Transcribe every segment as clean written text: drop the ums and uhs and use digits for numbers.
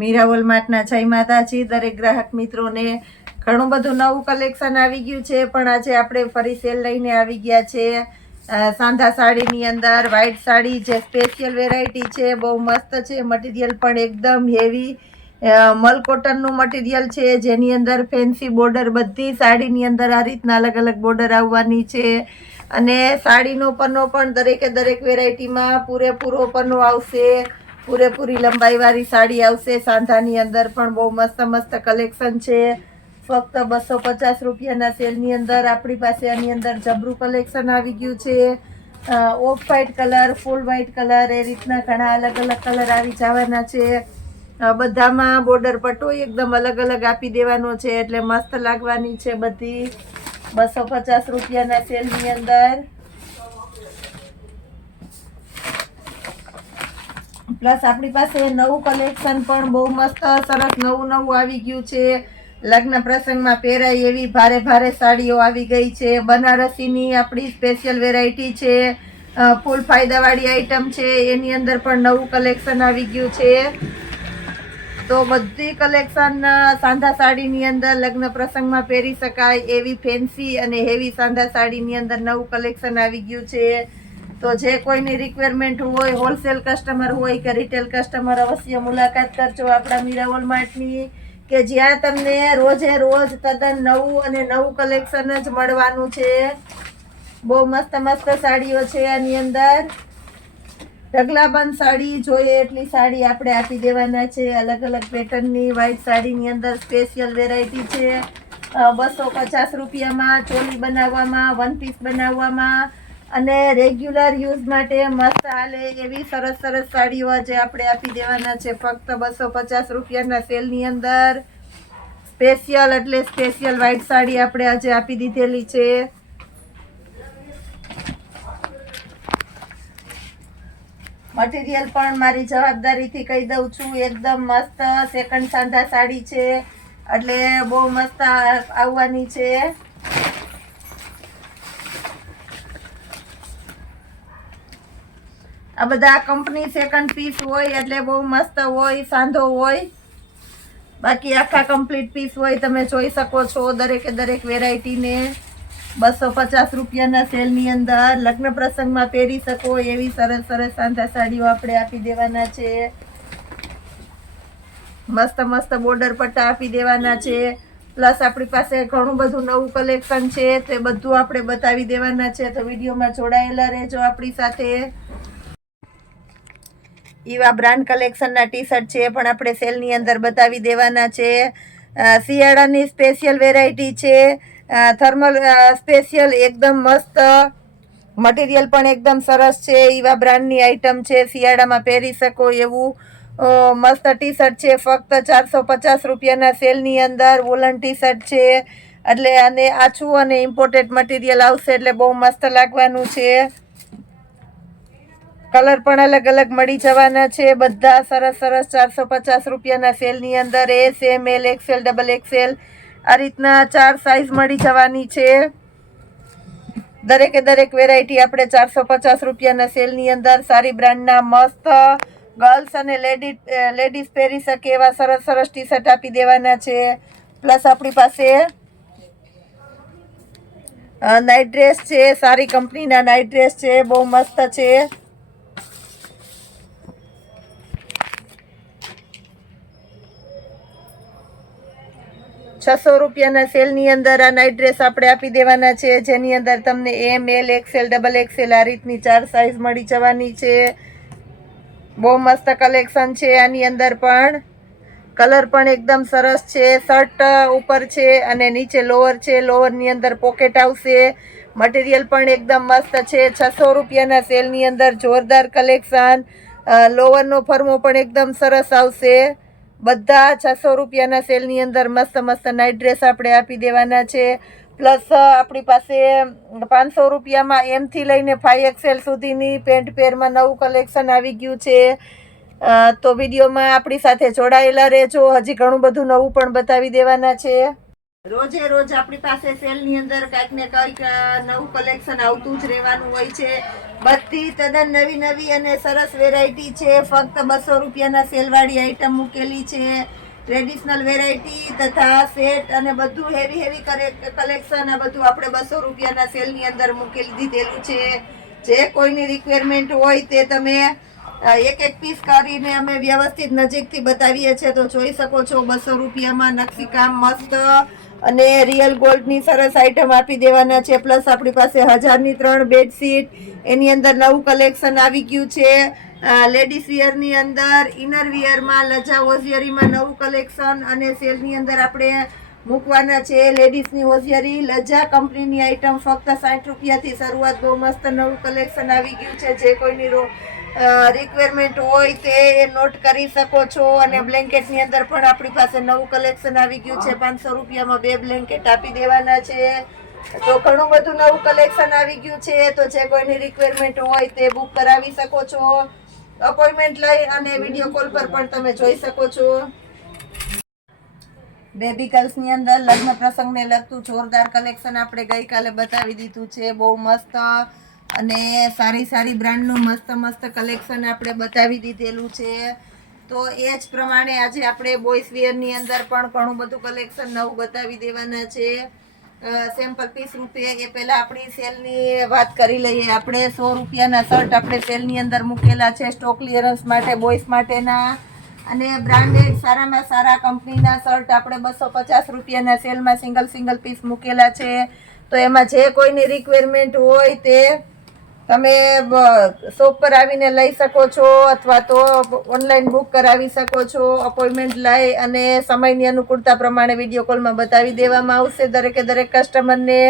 મીરાવોલ માર્ટના જય માતાજી દરેક ગ્રાહક મિત્રોને ઘણું બધું નવું કલેક્શન આવી ગયું છે, પણ આજે આપણે ફરી સેલ લઈને આવી ગયા છે સાંધા સાડીની અંદર વ્હાઈટ સાડી જે સ્પેશિયલ વેરાયટી છે, બહુ મસ્ત છે. મટીરિયલ પણ એકદમ હેવી મલ કોટનનું મટીરિયલ છે, જેની અંદર ફેન્સી બોર્ડર બધી સાડીની અંદર આ રીતના અલગ અલગ બોર્ડર આવવાની છે. અને સાડીનો પન્નો પણ દરેક વેરાયટીમાં પૂરેપૂરો પન્નો આવશે, પૂરેપૂરી લંબાઈવાળી સાડી આવશે. સાંધાની અંદર પણ બહુ મસ્ત કલેક્શન છે. ફક્ત 250 રૂપિયાના સેલની અંદર આપણી પાસે આની અંદર જબરું કલેક્શન આવી ગયું છે. ઓફ વ્હાઈટ કલર, ફૂલ વ્હાઈટ કલર, એ રીતના ઘણા અલગ અલગ કલર આવી જવાના છે. બધામાં બોર્ડર પટ્ટો એકદમ અલગ અલગ આપી દેવાનો છે, એટલે મસ્ત લાગવાની છે બધી. 250 રૂપિયાના સેલની અંદર પ્લસ આપણી પાસે નવું કલેક્શન પણ બહુ મસ્ત સરસ નવું આવી ગયું છે. લગ્ન પ્રસંગમાં પહેરાય એવી ભારે સાડીઓ આવી ગઈ છે. બનારસીની આપણી સ્પેશિયલ વેરાયટી છે, ફૂલ ફાયદાવાળી આઈટમ છે. એની અંદર પણ નવું કલેક્શન આવી ગયું છે. તો બધી કલેક્શન સાંધા સાડીની અંદર લગ્ન પ્રસંગમાં પહેરી શકાય એવી ફેન્સી અને હેવી સાંધા સાડીની અંદર નવું કલેક્શન આવી ગયું છે. તો જે કોઈની રિક્વાયરમેન્ટ હોય, હોલસેલ કસ્ટમર હોય કે રિટેલ કસ્ટમર, અવશ્ય મુલાકાત કરજો આપણા મીરાવોલ માર્ટની, કે જ્યાં તમને રોજે રોજ તદ્દન નવું અને નવું કલેક્શન જ મળવાનું છે. બહુ મસ્ત સાડીઓ છે આની અંદર. ઢગલાબંધ સાડી જોઈએ એટલી સાડી આપણે આપી દેવાના છે. અલગ અલગ પેટર્નની વ્હાઈટ સાડીની અંદર સ્પેશિયલ વેરાયટી છે. 250 રૂપિયામાં ચોલી બનાવવામાં, વન પીસ બનાવવામાં અને રેગ્યુલર યુઝ માટે મસ્ત હાલે એવી સરસ સાડીઓ આજે આપણે આપી દેવાના છે. ફક્ત 250 રૂપિયાના સેલની અંદર સ્પેશિયલ એટલે સ્પેશિયલ વ્હાઈટ સાડી આપણે આજે આપી દીધેલી છે. મટીરિયલ પણ મારી જવાબદારીથી કહી દઉં છું, એકદમ મસ્ત સેકન્ડ સાંધા સાડી છે, એટલે બહુ મસ્ત આવવાની છે. આ બધા કંપની સેકન્ડ પીસ હોય એટલે બહુ મસ્ત હોય, સાંધો હોય. બાકી આખા કમ્પ્લીટ પીસ હોય. તમે જોઈ શકો છો દરેક વેરાયટીને 250 રૂપિયાના સેલની અંદર લગ્ન પ્રસંગમાં પહેરી શકો એવી સરસ સાંધા સાડીઓ આપણે આપી દેવાના છે. મસ્ત બોર્ડર પટ્ટા આપી દેવાના છે. પ્લસ આપણી પાસે ઘણું બધું નવું કલેક્શન છે, તે બધું આપણે બતાવી દેવાના છે. તો વિડીયોમાં જોડાયેલા રહેજો આપણી સાથે. ઈવા બ્રાન્ડ કલેક્શનના ટી શર્ટ છે, પણ આપણે સેલની અંદર બતાવી દેવાના છે. શિયાળાની સ્પેશિયલ વેરાયટી છે, થર્મલ સ્પેશિયલ, એકદમ મસ્ત મટીરિયલ પણ એકદમ સરસ છે. ઈવા બ્રાન્ડની આઈટમ છે, શિયાળામાં પહેરી શકો એવું મસ્ત ટી શર્ટ છે. ફક્ત 450 રૂપિયાના સેલની અંદર વોલન ટી શર્ટ છે, એટલે આને આછું અને ઇમ્પોર્ટેડ મટીરિયલ આવશે, એટલે બહુ મસ્ત લાગવાનું છે. કલર પણ અલગ મળી જવાના છે. બધા સરસ 450 રૂપિયાના સેલની અંદર એસ, એમ, એલ, એક્સેલ, ડબલ એક્સેલ આ રીતના 4 સાઇઝ મળી જવાની છે. દરેક વેરાયટી આપણે 450 રૂપિયાના સેલની અંદર સારી બ્રાન્ડના મસ્ત ગર્લ્સ અને લેડીઝ પહેરી શકે એવા સરસ ટી શર્ટ આપી દેવાના છે. પ્લસ આપણી પાસે નાઇટ ડ્રેસ છે, સારી કંપનીના નાઇટ ડ્રેસ છે, બહુ મસ્ત છે. ₹600 રૂપિયાના સેલની અંદર આ નાઇટ ડ્રેસ આપણે આપી દેવાના છે, જેની અંદર તમને એમ, એલ, એક્સેલ, ડબલ એક્સેલ આ રીતની 4 સાઇઝ મળી જવાની છે. બહુ મસ્ત કલેક્શન છે આની અંદર પણ. કલર પણ એકદમ સરસ છે. શર્ટ ઉપર છે અને નીચે લોઅર છે. લોઅરની અંદર પોકેટ આવશે. મટીરિયલ પણ એકદમ મસ્ત છે. 600 રૂપિયાના સેલની અંદર જોરદાર કલેક્શન. લોઅરનો ફર્મો પણ એકદમ સરસ આવશે. બધા 600 રૂપિયાના સેલની અંદર મસ્ત નાઇટ ડ્રેસ આપણે આપી દેવાના છે. પ્લસ આપણી પાસે 500 રૂપિયામાં એમથી લઈને 5XL સુધીની પેન્ટ પેરમાં નવું કલેક્શન આવી ગયું છે. તો વિડીયોમાં આપણી સાથે જોડાયેલા રહેજો. હજી ઘણું બધું નવું પણ બતાવી દેવાના છે. રોજે રોજ આપણી પાસે સેલની અંદર કંઈક ને કંઈક નવું કલેક્શન આવતું જ રહેવાનું હોય છે. બધી તદ્દન નવી નવી અને સરસ વેરાયટી છે. ફક્ત 200 રૂપિયાના સેલવાળી આઈટમ મૂકેલી છે. ટ્રેડિશનલ વેરાયટી તથા સેટ અને બધું હેવી કલેક્શન આ બધું આપણે 200 રૂપિયાના સેલની અંદર મૂકેલી દીધેલું છે. જે કોઈની રિક્વાયરમેન્ટ હોય તે તમે એક એક પીસ કરીને અમે વ્યવસ્થિત નજીકથી બતાવીએ છીએ તો જોઈ શકો છો. 200 રૂપિયામાં નકશીકામ મસ્ત અને રિયલ ગોલ્ડની સરસ આઈટમ આપી દેવાના છે. પ્લસ આપણી પાસે 1000ની 3 બેડશીટ, એની અંદર નવું કલેક્શન આવી ગયું છે. લેડીઝ વિયરની અંદર ઇનર વિયરમાં લજા હોઝિયરીમાં નવું કલેક્શન અને સેલની અંદર આપણે મૂકવાના છે. લેડીઝની હોઝિયરી લજા કંપનીની આઈટમ ફક્ત 60 રૂપિયાથી શરૂઆત. બહુ મસ્ત નવું કલેક્શન આવી ગયું છે. જે કોઈની રિક્વાયરમેન્ટ હોય તે નોટ કરી શકો છો. અને બ્લેન્કેટની અંદર પણ આપણી પાસે નવું કલેક્શન આવી ગયું છે. 500 રૂપિયામાં 2 બ્લેન્કેટ આપી દેવાના છે. તો ઘણું બધું નવું કલેક્શન આવી ગયું છે. તો જે કોઈની રિક્વાયરમેન્ટ હોય તે બુક કરાવી શકો છો. અપોઇન્ટમેન્ટ લઈ અને વિડીયો કોલ પર પણ તમે જોઈ શકો છો. બેબી ગર્લ્સની અંદર લગ્ન પ્રસંગને લગતું જોરદાર કલેક્શન આપણે ગઈકાલે બતાવી દીધું છે. બહુ મસ્ત અને સારી બ્રાન્ડનું મસ્ત કલેક્શન આપણે બતાવી દીધેલું છે. તો એ જ પ્રમાણે આજે આપણે બોયઝ વેરની અંદર પણ ઘણું બધું કલેક્શન નવું બતાવી દેવાના છે. સેમ્પલ પીસ રૂપે એ પહેલાં આપણી સેલની વાત કરી લઈએ. આપણે 100 રૂપિયાના શર્ટ આપણે સેલની અંદર મૂકેલા છે સ્ટોક ક્લિયરન્સ માટે બોયઝ માટેના. અને બ્રાન્ડેડ સારામાં સારા કંપનીના શર્ટ આપણે 250 રૂપિયાના સેલમાં સિંગલ પીસ મૂકેલા છે. તો એમાં જે કોઈની રિક્વાયરમેન્ટ હોય તે તમે શોપ પર આવીને લઈ શકો છો અથવા તો ઓનલાઈન બુક કરાવી શકો છો. અપોઇન્ટમેન્ટ લઈ અને સમયની અનુકૂળતા પ્રમાણે વિડીયો કોલમાં બતાવી દેવામાં આવશે. દરેક કસ્ટમરને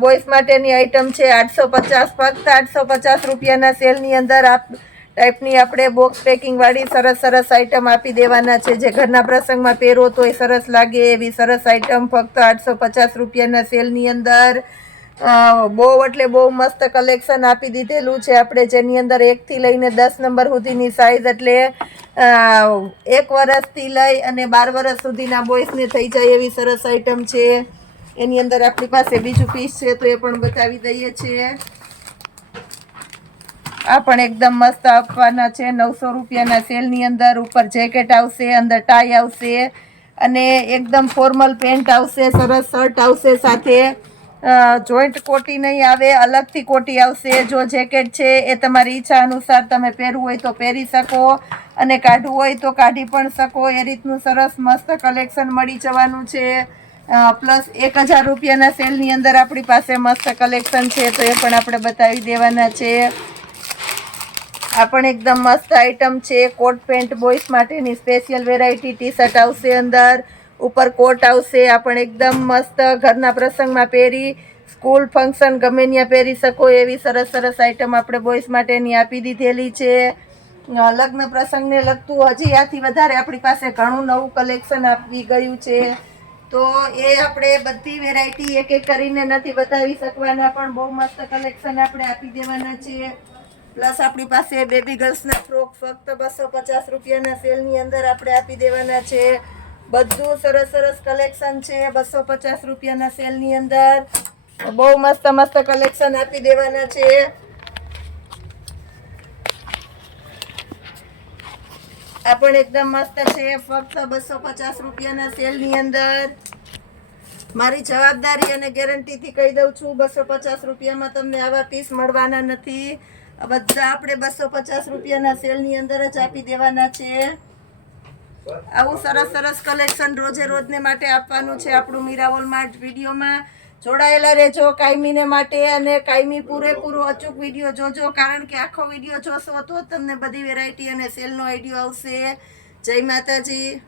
બોયઝ માટેની આઈટમ છે 850, ફક્ત 850 રૂપિયાના સેલની અંદર ટાઈપની આપણે બોક્સ પેકિંગ વાળી સરસ આઈટમ આપી દેવાના છે. જે ઘરના પ્રસંગમાં પહેરો તો એ સરસ લાગે એવી સરસ આઈટમ ફક્ત 850 રૂપિયાના સેલની અંદર. બહુ મસ્ત કલેક્શન આપી દીધેલું છે આપણે. જેની અંદર 1 થી લઈને 10 નંબર સુધીની સાઈઝ એટલે 1 વર્ષથી લઈ અને 12 વર્ષ સુધીના બોયઝને થઈ જાય એવી સરસ આઈટમ છે. એની અંદર આપણી પાસે બીજું પીસ છે તો એ પણ બતાવી દઈએ છીએ. આ પણ એકદમ મસ્ત આપવાના છે 900 રૂપિયાના સેલની અંદર. ઉપર જેકેટ આવશે, અંદર ટાઈ આવશે અને એકદમ ફોર્મલ પેન્ટ આવશે. સરસ શર્ટ આવશે સાથે. જોઈન્ટ કોટી નહીં આવે, અલગથી કોટી આવશે. જો જેકેટ છે એ તમારી ઈચ્છા અનુસાર તમે પહેરવું હોય તો પહેરી શકો અને કાઢવું હોય તો કાઢી પણ શકો. એ રીતનું સરસ મસ્ત કલેક્શન મળી જવાનું છે. પ્લસ 1000 રૂપિયાના સેલની અંદર આપણી પાસે મસ્ત કલેક્શન છે તો એ પણ આપણે બતાવી દેવાના છે. આ પણ એકદમ મસ્ત આઈટમ છે. કોટ પેન્ટ બોયઝ માટેની સ્પેશિયલ વેરાયટી. ટી શર્ટ આવશે, અંદર ઉપર કોટ આવશે. આ પણ એકદમ મસ્ત ઘરના પ્રસંગમાં પહેરી સ્કૂલ ફંક્શન ગમે ત્યાં પહેરી શકો એવી સરસ આઈટમ આપણે બોયઝ માટેની આપી દીધેલી છે. લગ્ન પ્રસંગને લગતું હજી આથી વધારે આપણી પાસે ઘણું નવું કલેક્શન આવી ગયું છે. તો એ આપણે બધી વેરાયટી એક કરીને નથી બતાવી શકવાના, પણ બહુ મસ્ત કલેક્શન આપણે આપી દેવાના છે. પ્લસ આપણી પાસે બેબી ગર્લ્સના ફ્રોક ફક્ત 250 રૂપિયાના સેલની અંદર આપણે આપી દેવાના છે. બધું સરસ કલેક્શન છે 250 રૂપિયાના સેલની અંદર. બહુ મસ્ત કલેક્શન આપી દેવાના છે. આ પણ એકદમ મસ્ત છે ફક્ત 250 રૂપિયાના સેલની અંદર. મારી જવાબદારી અને ગેરંટીથી કહી દઉં છું 250 રૂપિયામાં તમને આવા પીસ મળવાના નથી. બધા આપણે 250 રૂપિયાના સેલની અંદર જ આપી દેવાના છે. આવું સરસ કલેક્શન રોજને માટે આપવાનું છે આપણું મીરાવોલ માર્ટ વિડીયોમાં. જોડાયેલા રહેજો કાયમીને માટે અને કાયમી પૂરેપૂરો અચૂક વિડીયો જોજો. કારણ કે આખો વિડીયો જોશો તો તમને બધી વેરાયટી અને સેલનો આઈડિયો આવશે. જય માતાજી.